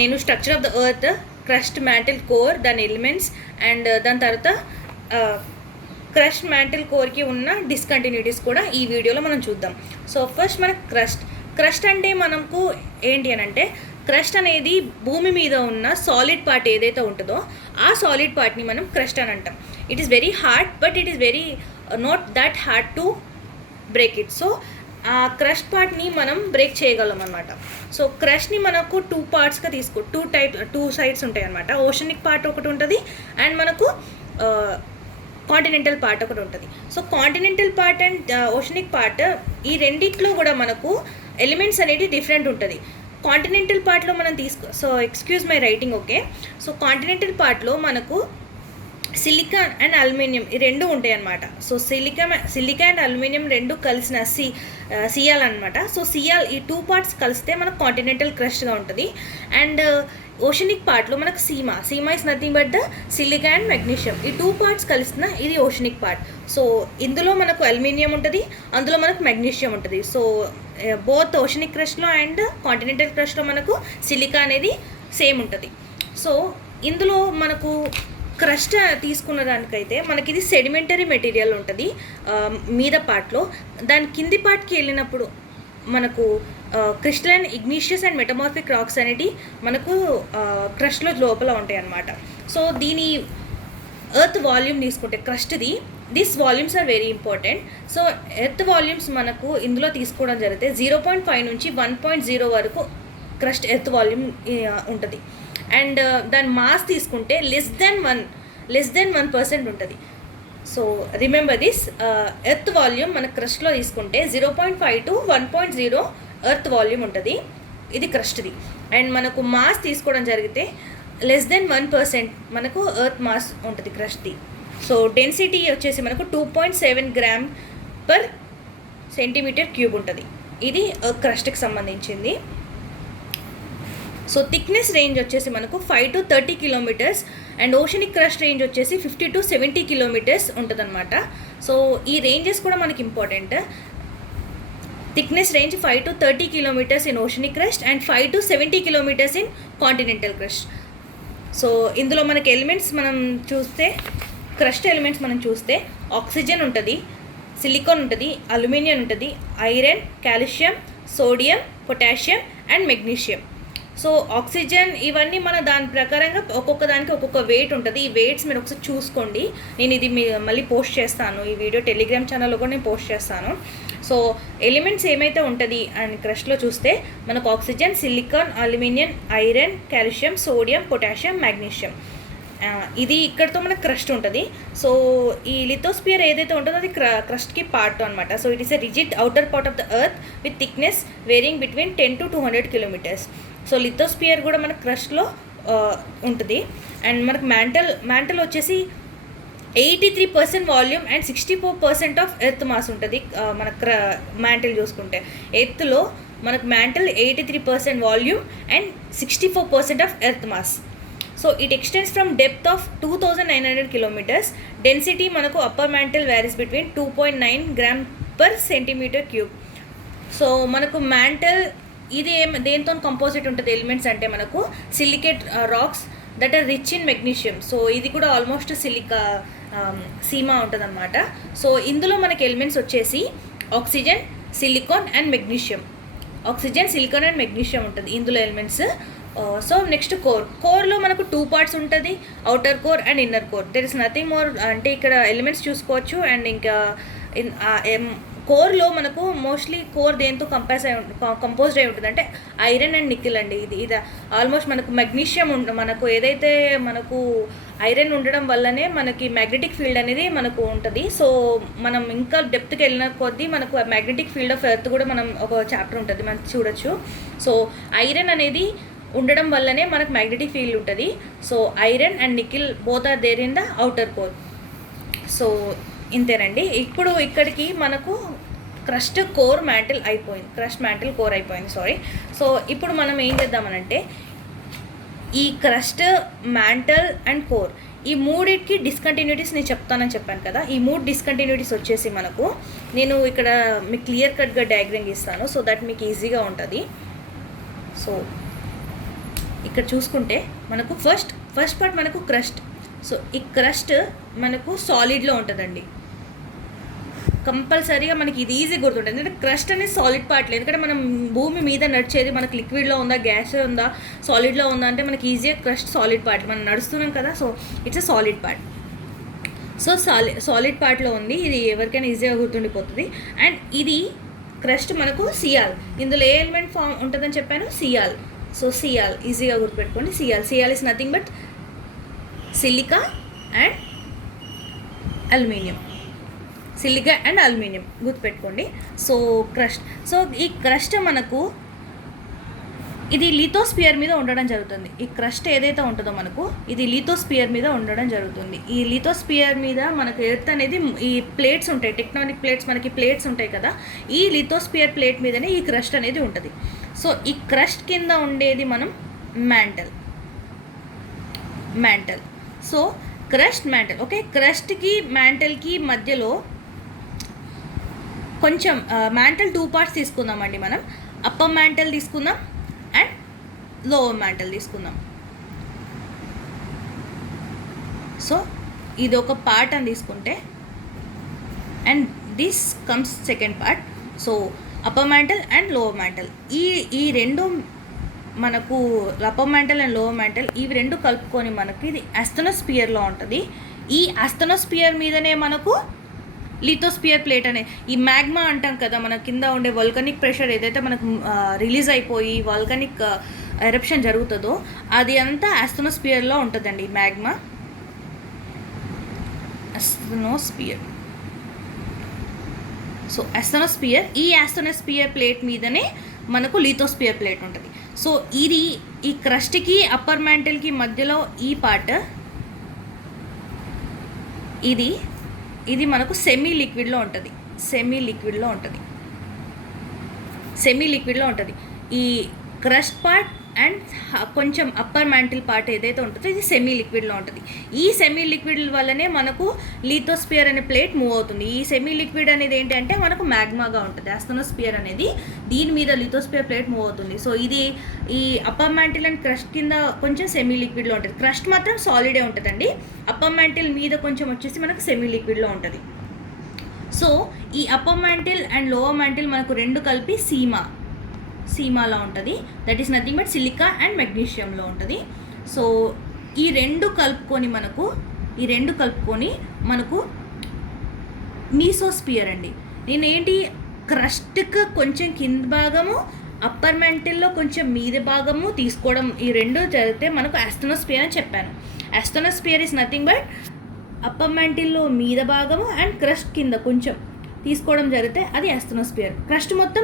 నేను structure of the earth, crust mantle core, దాని elements and దాని తర్వాత క్రస్ట్ మ్యాంటిల్ కోర్కి ఉన్న డిస్కంటిన్యూటీస్ కూడా ఈ వీడియోలో మనం చూద్దాం. సో ఫస్ట్ మనకు క్రస్ట్ అంటే మనకు ఏంటి అని అంటే, క్రస్ట్ అనేది భూమి మీద ఉన్న సాలిడ్ పార్ట్ ఏదైతే ఉంటుందో ఆ సాలిడ్ పార్ట్ని మనం క్రస్ట్ అని అంటాం. It is very hard, but it is very not that hard to break it. So ఆ క్రస్ట్ పార్ట్ని మనం బ్రేక్ చేయగలం అనమాట. సో క్రస్ట్ని మనకు టూ పార్ట్స్గా టూ సైడ్స్ ఉంటాయి అనమాట. ఓషనిక్ పార్ట్ ఒకటి ఉంటుంది అండ్ మనకు కాంటినెంటల్ పార్ట్ ఒకటి ఉంటుంది. So continental part and oceanic part ఈ రెండిట్లో కూడా మనకు ఎలిమెంట్స్ అనేది డిఫరెంట్ ఉంటుంది. కాంటినెంటల్ పార్ట్లో మనం so excuse my writing, okay. So continental పార్ట్లో మనకు సిలికా అండ్ అల్యూమినియం ఈ రెండు ఉంటాయి అన్నమాట. సో సిలికా అండ్ అల్యూమినియం రెండు కలిసిన సియాల్ అనమాట. సో సియాల్ ఈ టూ పార్ట్స్ కలిస్తే మనకు కాంటినెంటల్ క్రస్ట్గా ఉంటుంది. అండ్ ఓషనిక్ పార్ట్లో మనకు Seema is nothing but the silica and magnesium. ఈ టూ పార్ట్స్ కలిసిన ఇది ఓషనిక్ పార్ట్. సో ఇందులో మనకు అల్యూమినియం ఉంటుంది, అందులో మనకు మెగ్నీషియం ఉంటుంది. సో బోత్ ఓషనిక్ క్రస్ట్లో అండ్ కాంటినెంటల్ క్రస్ట్లో మనకు సిలికా అనేది సేమ్ ఉంటుంది. సో ఇందులో మనకు క్రస్ట్ తీసుకున్న దానికైతే మనకి ఇది సెడిమెంటరీ మెటీరియల్ ఉంటుంది మీద పార్ట్లో. దాని కింది పార్ట్కి వెళ్ళినప్పుడు మనకు crystalline, Ignatius and metamorphic racks అనేవి మనకు క్రస్ట్లో లోపల ఉంటాయి అన్నమాట. సో దీని ఎర్త్ వాల్యూమ్ తీసుకుంటే క్రస్ట్ది, this volumes are very important. So earth volumes మనకు ఇందులో తీసుకోవడం జరిగితే 0.5 నుంచి 1.0 వరకు క్రస్ట్ ఎర్త్ వాల్యూమ్ ఉంటుంది. అండ్ దాని మాస్ తీసుకుంటే లెస్ దెన్ 1% ఉంటుంది. So remember this, earth volume మన క్రస్ట్లో తీసుకుంటే 0.5 to 1.0 ఎర్త్ వాల్యూమ్ ఉంటుంది, ఇది క్రస్ట్ది. అండ్ మనకు మాస్ తీసుకోవడం జరిగితే లెస్ దెన్ 1% మనకు ఎర్త్ మాస్ ఉంటుంది క్రస్ట్ది. సో డెన్సిటీ వచ్చేసి మనకు 2.7 గ్రామ్ పర్ సెంటీమీటర్ క్యూబ్ ఉంటుంది. ఇది క్రస్ట్కి సంబంధించింది. సో థిక్నెస్ రేంజ్ వచ్చేసి మనకు 5 to 30 kilometres and oceanic crust range వచ్చేసి 50 to 70 కిలోమీటర్స్ ఉంటుందన్నమాట. సో ఈ రేంజెస్ కూడా మనకి important. Thickness range 5 to 30 kilometres in oceanic crust and 5 to 70 kilometres in continental crust. So ఇందులో మనకి ఎలిమెంట్స్ మనం చూస్తే, క్రస్ట్ ఎలిమెంట్స్ మనం చూస్తే ఆక్సిజన్ ఉంటుంది, సిలికాన్ ఉంటుంది, అల్యూమినియం ఉంటుంది, iron, calcium, sodium, potassium and magnesium. So oxygen ఇవన్నీ మన దాని ప్రకారంగా ఒక్కొక్క దానికి ఒక్కొక్క వెయిట్ ఉంటుంది. ఈ వెయిట్స్ మీరు ఒకసారి చూసుకోండి. నేను ఇది మళ్ళీ పోస్ట్ చేస్తాను, ఈ వీడియో టెలిగ్రామ్ ఛానల్లో కూడా నేను పోస్ట్ చేస్తాను. సో ఎలిమెంట్స్ ఏమైతే ఉంటుంది అని క్రస్ట్లో చూస్తే మనకు oxygen, silicon, aluminium, iron, calcium, sodium, potassium, magnesium. ఇది ఇక్కడతో మనకు క్రస్ట్ ఉంటుంది. సో ఈ లిథోస్పియర్ ఏదైతే ఉంటుందో అది క్రస్ట్కి పార్ట్ అనమాట. So it is a rigid outer part of the earth with thickness varying between 10 to 200 kilometres. So lithosphere కూడా మనకు క్రస్ట్లో ఉంటుంది. అండ్ మనకు మ్యాంటల్ వచ్చేసి 83% volume and 64% of earth mass ఉంటుంది. మన మ్యాంటల్ చూసుకుంటే ఎర్త్లో మనకు mantle 83% volume and 64% of earth mass. So it extends from depth of 2900 kilometres. Density మనకు upper mantle varies between 2.9 gram per centimetre cube. So మనకు mantle ఇది దేంతో కంపోజిట్ ఉంటుంది ఎలిమెంట్స్ అంటే మనకు silicate rocks that are rich in magnesium. So ఇది కూడా almost Seema ఉంటుంది అనమాట. సో ఇందులో మనకి ఎలిమెంట్స్ వచ్చేసి ఆక్సిజన్, సిలికాన్ అండ్ మెగ్నీషియం. ఉంటుంది ఇందులో ఎలిమెంట్స్. సో నెక్స్ట్ కోర్లో మనకు 2 parts ఉంటుంది, outer core and inner core. There is nothing more. అంటే ఇక్కడ ఎలిమెంట్స్ చూసుకోవచ్చు. అండ్ ఇంకా కోర్లో మనకు మోస్ట్లీ కోర్ దేంతో కంపోజ్డ్ అయి ఉంటుంది అంటే ఐరన్ అండ్ నికెల్ అండి. ఇది ఆల్మోస్ట్ మనకు మెగ్నీషియం మనకు ఏదైతే మనకు ఐరన్ ఉండడం వల్లనే మనకి మ్యాగ్నెటిక్ ఫీల్డ్ అనేది మనకు ఉంటుంది. సో మనం ఇంకా డెప్త్కి వెళ్ళిన కొద్దీ మనకు మ్యాగ్నెటిక్ ఫీల్డ్ ఆఫ్ ఎర్త్ కూడా మనం ఒక చాప్టర్ ఉంటుంది, మనం చూడొచ్చు. సో ఐరన్ అనేది ఉండడం వల్లనే మనకు మ్యాగ్నెటిక్ ఫీల్డ్ ఉంటుంది. So iron and nickel both are there in the outer core. So ఇంతేనండి. ఇప్పుడు ఇక్కడికి మనకు క్రస్ట్ మ్యాంటిల్ కోర్ అయిపోయింది, సారీ. సో ఇప్పుడు మనం ఏం చేద్దామనంటే ఈ క్రస్ట్, మ్యాంటల్ అండ్ కోర్ ఈ మూడింటికి డిస్కంటిన్యూటీస్ నేను చెప్తానని చెప్పాను కదా. ఈ 3 డిస్కంటిన్యూటీస్ వచ్చేసి మనకు నేను ఇక్కడ మీకు క్లియర్ కట్గా డయాగ్రామ్ ఇస్తాను సో దట్ మీకు ఈజీగా ఉంటుంది. సో ఇక్కడ చూసుకుంటే మనకు ఫస్ట్ పార్ట్ మనకు క్రస్ట్. సో ఈ క్రస్ట్ మనకు సాలిడ్లో ఉంటుందండి. కంపల్సరీగా మనకి ఇది ఈజీ గుర్తుంటుంది, ఎందుకంటే క్రస్ట్ అనేది సాలిడ్ పార్ట్ లేదు. ఎందుకంటే మనం భూమి మీద నడిచేది మనకు లిక్విడ్లో ఉందా, గ్యాస్ ఉందా, సాలిడ్లో ఉందా అంటే మనకి ఈజీగా క్రస్ట్ సాలిడ్ పార్ట్. మనం నడుస్తున్నాం కదా, so it's a solid part. So solid పార్ట్లో ఉంది, ఇది ఎవరికైనా ఈజీగా గుర్తుండిపోతుంది. అండ్ ఇది క్రస్ట్ మనకు సియాల్. ఇందులో ఏ ఎలిమెంట్ ఫామ్ ఉంటుందని చెప్పాను, సియాల్. సో సియాల్ ఈజీగా గుర్తుపెట్టుకోండి. Sial is nothing but silica and aluminium. Silica and aluminium గుర్తుపెట్టుకోండి. So crust. సో ఈ క్రస్ట్ మనకు ఇది లిథోస్పియర్ మీద ఉండడం జరుగుతుంది. ఈ క్రస్ట్ ఏదైతే ఉంటుందో మనకు ఇది లిథోస్పియర్ మీద ఉండడం జరుగుతుంది. ఈ లిథోస్పియర్ మీద మనకు ఎర్త్ అనేది ఈ ప్లేట్స్ ఉంటాయి, టెక్టానిక్ ప్లేట్స్, మనకి ప్లేట్స్ ఉంటాయి కదా, ఈ లిథోస్పియర్ ప్లేట్ మీదనే ఈ క్రస్ట్ అనేది ఉంటుంది. సో ఈ క్రస్ట్ కింద ఉండేది మనం mantle. So crust mantle. Okay, క్రస్ట్కి మ్యాంటల్కి మధ్యలో కొంచెం మ్యాంటల్ 2 పార్ట్స్ తీసుకుందామండి మనం. అప్పర్ మ్యాంటల్ తీసుకుందాం అండ్ లోవర్ మ్యాంటల్ తీసుకుందాం. సో ఇది ఒక పార్ట్ అని తీసుకుంటే and this comes second part. So upper mantle and lower mantle, ఈ రెండు మనకు upper mantle and lower mantle ఇవి రెండు కలుపుకొని మనకి ఇది ఆస్థెనోస్పియర్లో ఉంటుంది. ఈ ఆస్థెనోస్పియర్ మీదనే మనకు లిథోస్పియర్ ప్లేట్ అనే ఈ మ్యాగ్మా అంటాం కదా, మన కింద ఉండే వల్కనిక్ ప్రెషర్ ఏదైతే మనకు రిలీజ్ అయిపోయి వల్కనిక్ ఎరప్షన్ జరుగుతుందో అది అంతా ఆస్థెనోస్పియర్లో ఉంటుందండి. మ్యాగ్మా ఆస్థెనోస్పియర్. సో ఆస్థెనోస్పియర్, ఈ ఆస్థెనోస్పియర్ ప్లేట్ మీదనే మనకు లిథోస్పియర్ ప్లేట్ ఉంటుంది. సో ఈ క్రస్ట్కి అప్పర్ మ్యాంటల్కి మధ్యలో ఈ పార్ట్ ఇది మనకు సెమీ లిక్విడ్లో ఉంటుంది. ఈ క్రస్ట్ పార్ట్ అండ్ కొంచెం అప్పర్ మ్యాంటిల్ పార్ట్ ఏదైతే ఉంటుందో ఇది సెమీ లిక్విడ్లో ఉంటుంది. ఈ సెమీ లిక్విడ్ వల్లనే మనకు లిథోస్పియర్ అనే ప్లేట్ మూవ్ అవుతుంది. ఈ సెమీ లిక్విడ్ అనేది ఏంటంటే మనకు మ్యాగ్మాగా ఉంటుంది. ఆస్థెనోస్పియర్ అనేది దీని మీద లిథోస్పియర్ ప్లేట్ మూవ్ అవుతుంది. సో ఇది ఈ అప్పర్ మ్యాంటిల్ అండ్ క్రస్ట్ కింద కొంచెం సెమీ లిక్విడ్లో ఉంటుంది. క్రస్ట్ మాత్రం సాలిడే ఉంటుందండి. అప్పర్ మ్యాంటిల్ మీద కొంచెం వచ్చేసి మనకు సెమీ లిక్విడ్లో ఉంటుంది. సో ఈ upper mantle and lower mantle మనకు రెండు కలిపి సీమాలో ఉంటుంది. That is nothing but silica and మెగ్నీషియంలో ఉంటుంది. సో ఈ రెండు కలుపుకొని మనకు మీసోస్పియర్ అండి. నేనేంటి క్రస్ట్కి కొంచెం కింద భాగము, అప్పర్ మ్యాంటిల్లో కొంచెం మీద భాగము తీసుకోవడం, ఈ రెండు జరిగితే మనకు ఆస్థెనోస్పియర్ అని చెప్పాను. ఆస్థెనోస్పియర్ ఈస్ నథింగ్ బట్ అప్పర్ మ్యాంటిల్లో మీద భాగము అండ్ క్రస్ట్ కింద కొంచెం తీసుకోవడం జరిగితే అది ఆస్థెనోస్పియర్. క్రస్ట్ మొత్తం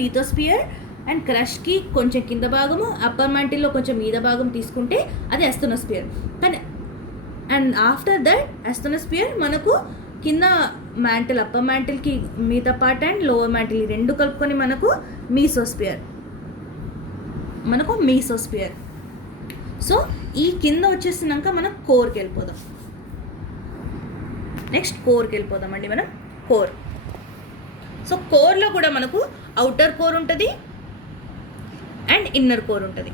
లిథోస్పియర్ అండ్ క్రస్ట్కి కొంచెం కింద భాగము, అప్పర్ మ్యాంటిల్లో కొంచెం మీద భాగం తీసుకుంటే అది ఆస్థెనోస్పియర్. కానీ అండ్ ఆఫ్టర్ దట్ ఆస్థెనోస్పియర్ మనకు కింద మ్యాంటిల్, అప్పర్ మ్యాంటిల్కి మిగతా పార్ట్ అండ్ లోవర్ మ్యాంటిల్ ఈ రెండు కలుపుకొని మనకు మీసోస్పియర్. సో ఈ కింద వచ్చేసినాక మనం కోర్కి వెళ్ళిపోదాం. నెక్స్ట్ కోర్కి వెళ్ళిపోదామండి మనం. కోర్. సో కోర్లో కూడా మనకు అవుటర్ కోర్ ఉంటుంది అండ్ ఇన్నర్ కోర్ ఉంటుంది.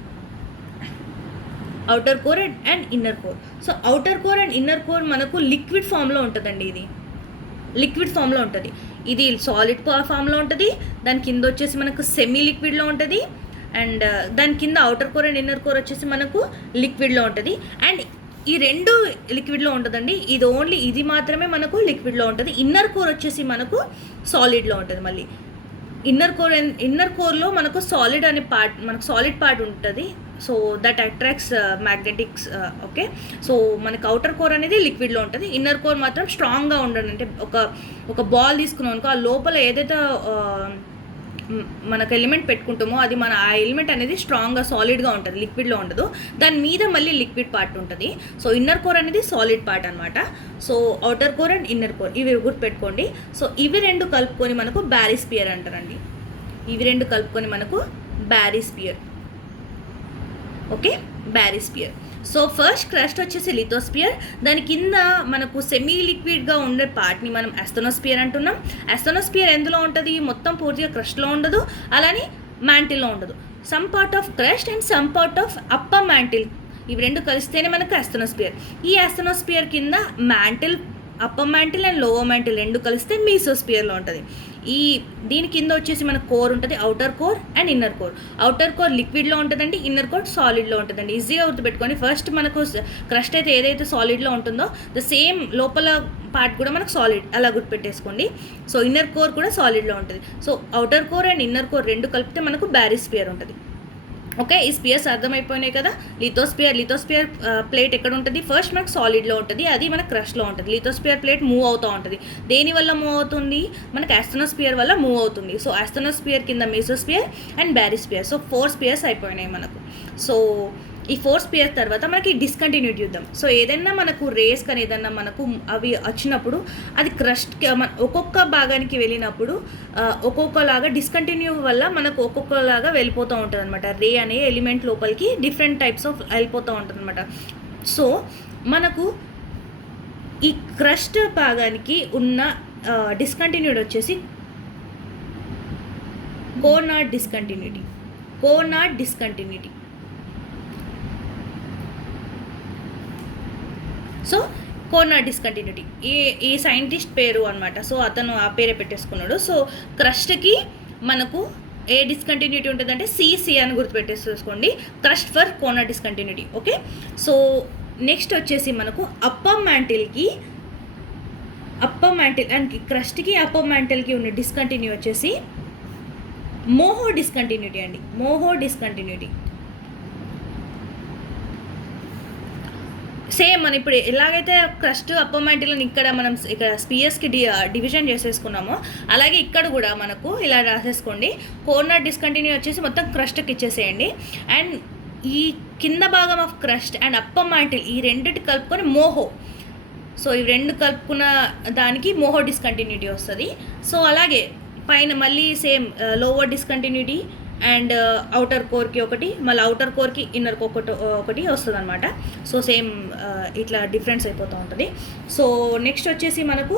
Outer core and inner core. So outer core and inner core మనకు లిక్విడ్ ఫామ్లో ఉంటుందండి. ఇది సాలిడ్ ఫామ్లో ఉంటుంది. దాని కింద వచ్చేసి మనకు సెమీ లిక్విడ్లో ఉంటుంది. అండ్ దాని కింద outer core and inner core వచ్చేసి మనకు లిక్విడ్లో ఉంటుంది. అండ్ ఈ రెండు లిక్విడ్లో ఉంటుందండి. ఇది మాత్రమే మనకు లిక్విడ్లో ఉంటుంది. ఇన్నర్ కోర్ వచ్చేసి మనకు సాలిడ్లో ఉంటుంది. మళ్ళీ ఇన్నర్ కోర్లో మనకు సాలిడ్ అనే పార్ట్, మనకు సాలిడ్ పార్ట్ ఉంటుంది. So that attracts magnetics. Okay, so మనకు అవుటర్ కోర్ అనేది లిక్విడ్లో ఉంటుంది. ఇన్నర్ కోర్ మాత్రం స్ట్రాంగ్గా ఉండదు. అంటే ఒక బాల్ తీసుకున్నాం అనుకో, ఆ లోపల ఏదైతే మనకు ఎలిమెంట్ పెట్టుకుంటామో అది ఆ ఎలిమెంట్ అనేది స్ట్రాంగ్గా సాలిడ్గా ఉంటుంది, లిక్విడ్లో ఉండదు. దాని మీద మళ్ళీ లిక్విడ్ పార్ట్ ఉంటుంది. సో ఇన్నర్ కోర్ అనేది సాలిడ్ పార్ట్ అనమాట. So outer core and inner core ఇవి గుర్తుపెట్టుకోండి. సో ఇవి రెండు కలుపుకొని మనకు బ్యారిస్పియర్ అంటారండి. ఓకే, బ్యారిస్పియర్. సో ఫస్ట్ క్రస్ట్ వచ్చేసి లిథోస్పియర్. దాని కింద మనకు సెమీ లిక్విడ్గా ఉండే పార్ట్ని మనం ఆస్థెనోస్పియర్ అంటున్నాం. ఆస్థెనోస్పియర్ ఎందులో ఉంటుంది? మొత్తం పూర్తిగా క్రస్ట్లో ఉండదు, అలానే మ్యాంటిల్లో ఉండదు. Some part of crust and some part of upper mantle, ఇవి రెండు కలిస్తేనే మనకు ఆస్థెనోస్ఫియర్. ఈ ఆస్థెనోస్ఫియర్ కింద mantle, upper mantle and lower mantle రెండు కలిస్తే మీసోస్ఫియర్లో ఉంటుంది. దీని కింద వచ్చేసి మనకు కోర్ ఉంటుంది, outer core and inner core. Outer core లిక్విడ్లో ఉంటుందండి, ఇన్నర్ కోర్ సాలిడ్లో ఉంటుందండి. ఈజీగా గుర్తుపెట్టుకోండి. ఫస్ట్ మనకు క్రస్ట్ అయితే ఏదైతే సాలిడ్లో ఉంటుందో ద సేమ్ లోపల పార్ట్ కూడా మనకు సాలిడ్, అలా గుర్తుపెట్టేసుకోండి. సో ఇన్నర్ కోర్ కూడా సాలిడ్లో ఉంటుంది. So outer core and inner core రెండు కలిపితే మనకు బ్యారిస్ఫియర్ ఉంటుంది. ఓకే, ఈ స్పియర్స్ అర్థమైపోయినాయి కదా. లిథోస్పియర్ ప్లేట్ ఎక్కడ ఉంటుంది? ఫస్ట్ మనకు సాలిడ్లో ఉంటుంది, అది మన క్రష్లో ఉంటుంది. లిథోస్పియర్ ప్లేట్ మూవ్ అవుతూ ఉంటుంది. దేని వల్ల మూవ్ అవుతుంది? మనకు ఆస్థెనోస్ఫియర్ వల్ల మూవ్ అవుతుంది. సో ఆస్థెనోస్ఫియర్ కింద మీసోస్ఫియర్ అండ్ బ్యారిస్ఫియర్. సో 4 స్పియర్స్ అయిపోయినాయి మనకు. సో ఈ 4 స్పియర్స్ తర్వాత మనకి డిస్కంటిన్యూటీ చూద్దాం. సో ఏదైనా మనకు రేస్ కానీ ఏదైనా మనకు అవి వచ్చినప్పుడు అది క్రస్ట్కి ఒక్కొక్క భాగానికి వెళ్ళినప్పుడు ఒక్కొక్కలాగా డిస్కంటిన్యూ వల్ల మనకు ఒక్కొక్కలాగా వెళ్ళిపోతూ ఉంటుంది అనమాట. రే అనే ఎలిమెంట్ లోపలికి డిఫరెంట్ టైప్స్ ఆఫ్ వెళ్ళిపోతూ ఉంటుంది అనమాట. సో మనకు ఈ క్రస్ట్ భాగానికి ఉన్న డిస్కంటిన్యూటీ వచ్చేసి కోనార్డ్ డిస్కంటిన్యూటీ. సో కోనార్డ్ డిస్కంటిన్యూటీ ఈ సైంటిస్ట్ పేరు అనమాట. సో అతను ఆ పేరే పెట్టేసుకున్నాడు. సో క్రస్ట్కి మనకు ఏ డిస్కంటిన్యూటీ ఉంటుందంటే సిసి అని గుర్తుపెట్టేసుకోండి, crust for Conrad discontinuity. Okay, so next వచ్చేసి మనకు అప్పర్ మ్యాంటిల్ అండ్ క్రస్ట్కి అప్పర్ మ్యాంటిల్కి ఉన్న డిస్కంటిన్యూ వచ్చేసి మోహో డిస్కంటిన్యూటీ అండి. మోహో డిస్కంటిన్యూటీ సేమ్ మనం ఇప్పుడు ఎలాగైతే క్రస్ట్ అప్పర్ మ్యాంటిల్ని ఇక్కడ స్పియర్స్కి డివిజన్ చేసేసుకున్నామో అలాగే ఇక్కడ కూడా మనకు ఇలా రాసేసుకోండి. కోనార్డ్ డిస్కంటిన్యూ వచ్చేసి మొత్తం క్రస్ట్కి ఇచ్చేసేయండి. అండ్ ఈ కింద భాగం of crust and upper mantle ఈ రెండింటి కలుపుకొని మోహో. సో ఈ రెండు కలుపుకున్న దానికి మోహో డిస్కంటిన్యూటీ వస్తుంది. సో అలాగే పైన మళ్ళీ same lower discontinuity and outer కోర్కి ఒకటి, మళ్ళీ అవుటర్ కోర్కి ఇన్నర్ ఒకటి వస్తుంది అనమాట. సో సేమ్ ఇట్లా డిఫరెన్స్ అయిపోతూ ఉంటుంది. సో నెక్స్ట్ వచ్చేసి మనకు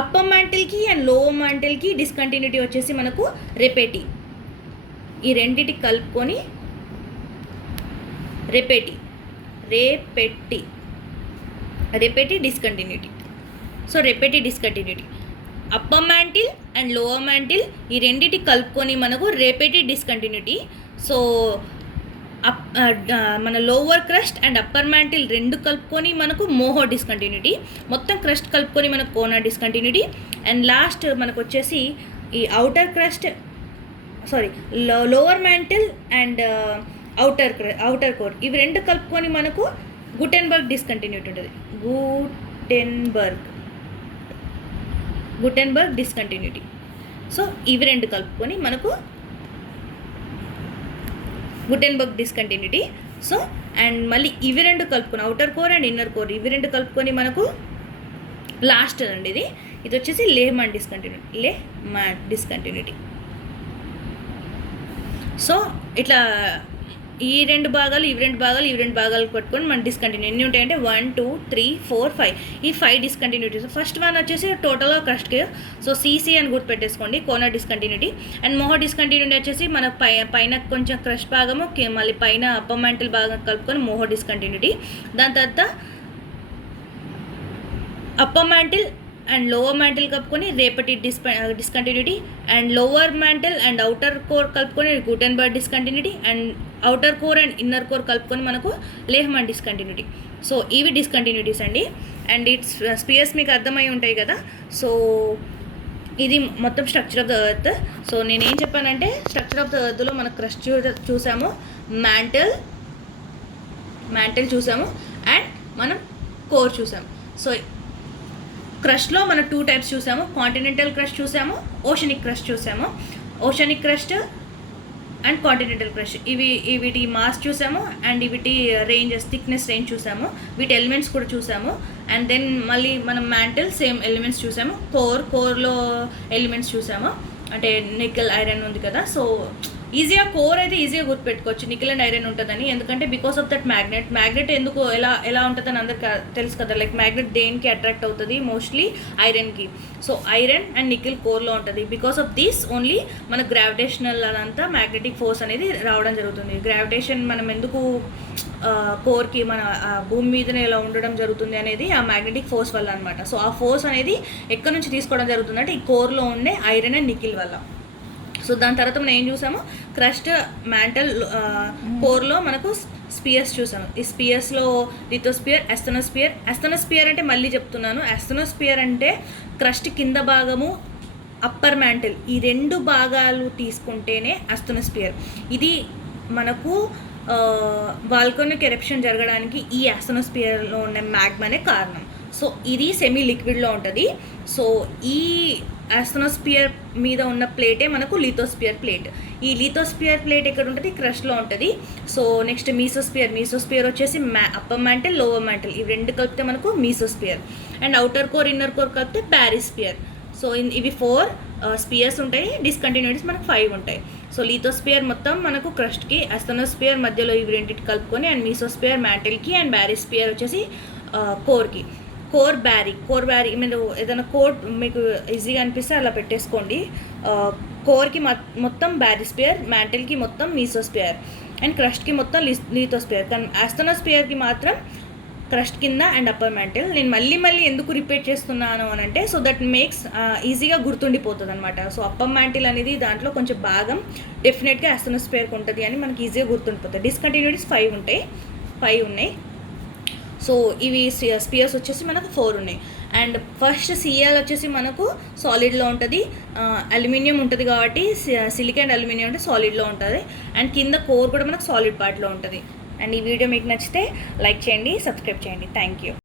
అప్పర్ మ్యాంటిల్కి అండ్ లోవర్ మ్యాంటిల్కి డిస్కంటిన్యూటీ వచ్చేసి మనకు రెపెటీ. ఈ రెండింటికి కలుపుకొని Repetti discontinuity. So Repetti discontinuity upper mantle and lower mantle ఈ రెండింటికి కలుపుకొని మనకు రెపెటీ డిస్కంటిన్యూటీ. సో మన lower crust and upper mantle రెండు కలుపుకొని మనకు మోహో డిస్కంటిన్యూటీ, మొత్తం క్రస్ట్ కలుపుకొని మనకు కోనార్డ్ డిస్కంటిన్యూటీ. అండ్ లాస్ట్ మనకు వచ్చేసి ఈ lower mantle and outer core ఇవి రెండు కలుపుకొని మనకు గుటెన్బర్గ్ డిస్కంటిన్యూటీ ఉంటుంది. Gutenberg discontinuity. సో ఇవి రెండు కలుపుకొని మనకు గుటెన్బర్గ్ డిస్కంటిన్యూటీ. సో అండ్ మళ్ళీ ఇవి రెండు కలుపుకొని outer core and inner core ఇవి రెండు కలుపుకొని మనకు లాస్ట్ అండి ఇది వచ్చేసి లేహ్మాన్ డిస్కంటిన్యూటీ. సో ఇట్లా ఈ రెండు భాగాలు పట్టుకొని మనం డిస్కంటిన్యూ ఎన్ని ఉంటాయంటే 1 2 3 4 5 ఈ 5 డిస్కంటిన్యూటీస్. ఫస్ట్ వన్ వచ్చేసి టోటల్గా క్రస్ట్కి. So CC C గుర్తుపెట్టేసుకోండి, కోనార్డ్ discontinuity. And మోహో discontinuity వచ్చేసి మన పైన కొంచెం క్రస్ట్ భాగము మళ్ళీ పైన అప్పర్ మ్యాంటిల్ భాగం కలుపుకొని మోహో డిస్కంటిన్యూటీ. దాని తర్వాత upper mantle and lower mantle కలుపుకొని Repetti discontinuity. And lower mantle and outer core కలుపుకొని Gutenberg discontinuity. And outer core and inner core కలుపుకొని మనకు లేహ్మాన్ డిస్కంటిన్యూటీ. సో ఇవి డిస్కంటిన్యూటీస్ అండి. అండ్ ఇట్స్ స్పియర్స్ మీకు అర్థమై ఉంటాయి కదా. సో ఇది మొత్తం structure of the earth. So నేనేం చెప్పానంటే స్ట్రక్చర్ ఆఫ్ ద ఎర్త్లో మనకు క్రస్ట్ చూసాము, మ్యాంటిల్ చూసాము అండ్ మనం కోర్ చూసాము. సో క్రస్ట్లో మనం 2 టైప్స్ చూసాము, కాంటినెంటల్ క్రస్ట్ చూసాము, ఓషనిక్ క్రస్ట్ చూసాము. Oceanic crust and continental crust వీటి మాస్ చూసాము అండ్ వీటి థిక్నెస్ రేంజ్ చూసాము, వీటి ఎలిమెంట్స్ కూడా చూసాము. అండ్ దెన్ మళ్ళీ మనం మ్యాంటిల్ సేమ్ ఎలిమెంట్స్ చూసాము, కోర్లో ఎలిమెంట్స్ చూసాము, అంటే నికెల్ ఐరన్ ఉంది కదా. సో ఈజీగా కోర్ అయితే ఈజీగా గుర్తుపెట్టుకోవచ్చు నికెల్ అండ్ ఐరన్ ఉంటుందని, ఎందుకంటే బికాస్ ఆఫ్ దట్ మ్యాగ్నెట్ ఎందుకు ఎలా ఉంటుందని అందరికి తెలుసు కదా. లైక్ మ్యాగ్నెట్ దేనికి అట్రాక్ట్ అవుతుంది, మోస్ట్లీ ఐరన్కి. సో ఐరన్ అండ్ నికెల్ కోర్లో ఉంటుంది. బికాస్ ఆఫ్ దిస్ ఓన్లీ మన గ్రావిటేషనల్ అదంతా మ్యాగ్నెటిక్ ఫోర్స్ అనేది రావడం జరుగుతుంది. గ్రావిటేషన్ మనం ఎందుకు కోర్కి మన భూమి మీదనే ఇలా ఉండడం జరుగుతుంది అనేది ఆ మ్యాగ్నెటిక్ ఫోర్స్ వల్ల అనమాట. సో ఆ ఫోర్స్ అనేది ఎక్కడి నుంచి తీసుకోవడం జరుగుతుంది అంటే ఈ కోర్లో ఉండే ఐరన్ అండ్ నికెల్ వల్ల. సో దాని తర్వాత మనం ఏం చూసాము, క్రస్ట్ మ్యాంటల్ కోర్లో మనకు స్పియర్స్ చూసాము. ఈ స్పియర్స్లో లిథోస్పియర్, అస్థెనోస్పియర్ అంటే మళ్ళీ చెప్తున్నాను, అస్థెనోస్పియర్ అంటే క్రస్ట్ కింద భాగము, అప్పర్ మ్యాంటల్, ఈ 2 భాగాలు తీసుకుంటేనే అస్థెనోస్పియర్. ఇది మనకు వాల్కనిక్ ఎరప్షన్ జరగడానికి ఈ అస్థెనోస్పియర్లో ఉన్న మ్యాగ్మానే కారణం. సో ఇది సెమీ లిక్విడ్లో ఉంటుంది. సో ఈ అస్థెనోస్పియర్ మీద ఉన్న ప్లేటే మనకు లిథోస్పియర్ ప్లేట్. ఈ లిథోస్పియర్ ప్లేట్ ఎక్కడ ఉంటుంది, క్రష్లో ఉంటుంది. సో నెక్స్ట్ మీసోస్పియర్ వచ్చేసి అప్పర్ మ్యాంటల్, లోవర్ మ్యాంటల్, ఇవి 2 కలిపితే మనకు mesosphere. And outer core, inner core కలిపితే బ్యారిస్పియర్. సో ఇవి 4 స్పియర్స్ ఉంటాయి, డిస్కంటిన్యూటీస్ మనకు 5 ఉంటాయి. సో లిథోస్పియర్ మొత్తం మనకు క్రస్ట్కి, అస్థెనోస్పియర్ మధ్యలో ఇవి 2 కలుపుకొని, అండ్ మీసోస్పియర్ మ్యాంటల్కి, అండ్ బ్యారిస్పియర్ వచ్చేసి కోర్కి. కోర్ బ్యారీ మీరు ఏదైనా కోడ్ మీకు ఈజీగా అనిపిస్తే అలా పెట్టేసుకోండి. కోర్కి మొత్తం బ్యారిస్పియర్, మ్యాంటల్కి మొత్తం మీసోస్పియర్, అండ్ క్రస్ట్కి మొత్తం లిథోస్పియర్. కానీ అస్థెనోస్పియర్కి మాత్రం క్రస్ట్ కింద అండ్ అప్పర్ మ్యాంటల్. నేను మళ్ళీ ఎందుకు రిపీట్ చేస్తున్నాను అని అంటే, సో దట్ మేక్స్ ఈజీగా గుర్తుండిపోతుంది అనమాట. సో అప్పర్ మ్యాంటిల్ అనేది దాంట్లో కొంచెం భాగం డెఫినెట్గా అస్థెనోస్పియర్కి ఉంటుంది అని మనకి ఈజీగా గుర్తుండిపోతుంది. డిస్కంటిన్యూటీస్ 5 ఉన్నాయి. సో ఇవి స్పియర్స్ వచ్చేసి మనకు 4 ఉన్నాయి. అండ్ ఫస్ట్ సిఎల్ వచ్చేసి మనకు సాలిడ్లో ఉంటుంది, అల్యూమినియం ఉంటుంది కాబట్టి సిలికాన్ అండ్ అల్యూమినియం అంటే సాలిడ్లో ఉంటుంది. అండ్ కింద కోర్ కూడా మనకు సాలిడ్ పార్ట్లో ఉంటుంది. అండ్ ఈ వీడియో మీకు నచ్చితే లైక్ చేయండి, సబ్స్క్రైబ్ చేయండి. Thank you.